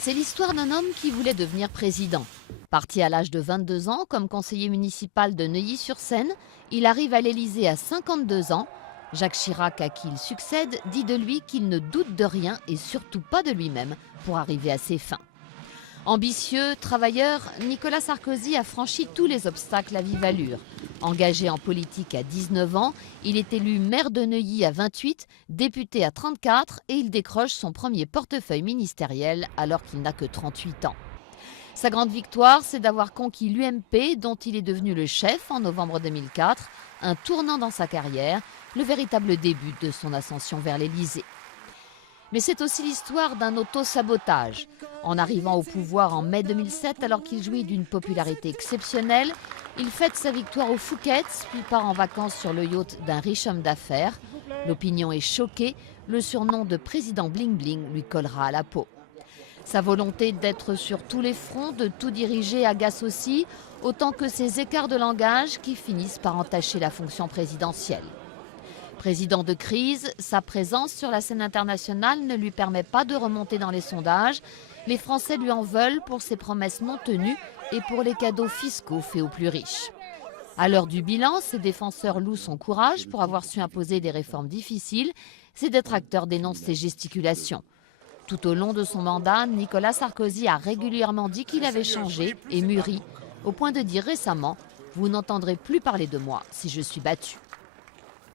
C'est l'histoire d'un homme qui voulait devenir président. Parti à l'âge de 22 ans comme conseiller municipal de Neuilly-sur-Seine, il arrive à l'Élysée à 52 ans. Jacques Chirac, à qui il succède, dit de lui qu'il ne doute de rien et surtout pas de lui-même pour arriver à ses fins. Ambitieux, travailleur, Nicolas Sarkozy a franchi tous les obstacles à vive allure. Engagé en politique à 19 ans, il est élu maire de Neuilly à 28, député à 34 et il décroche son premier portefeuille ministériel alors qu'il n'a que 38 ans. Sa grande victoire, c'est d'avoir conquis l'UMP dont il est devenu le chef en novembre 2004, un tournant dans sa carrière, le véritable début de son ascension vers l'Élysée. Mais c'est aussi l'histoire d'un auto-sabotage. En arrivant au pouvoir en mai 2007, alors qu'il jouit d'une popularité exceptionnelle, il fête sa victoire au Phuket, puis part en vacances sur le yacht d'un riche homme d'affaires. L'opinion est choquée, le surnom de président Bling Bling lui collera à la peau. Sa volonté d'être sur tous les fronts, de tout diriger, agace aussi, autant que ses écarts de langage qui finissent par entacher la fonction présidentielle. Président de crise, sa présence sur la scène internationale ne lui permet pas de remonter dans les sondages. Les Français lui en veulent pour ses promesses non tenues et pour les cadeaux fiscaux faits aux plus riches. À l'heure du bilan, ses défenseurs louent son courage pour avoir su imposer des réformes difficiles. Ses détracteurs dénoncent ses gesticulations. Tout au long de son mandat, Nicolas Sarkozy a régulièrement dit qu'il avait changé et mûri, au point de dire récemment « Vous n'entendrez plus parler de moi si je suis battu ».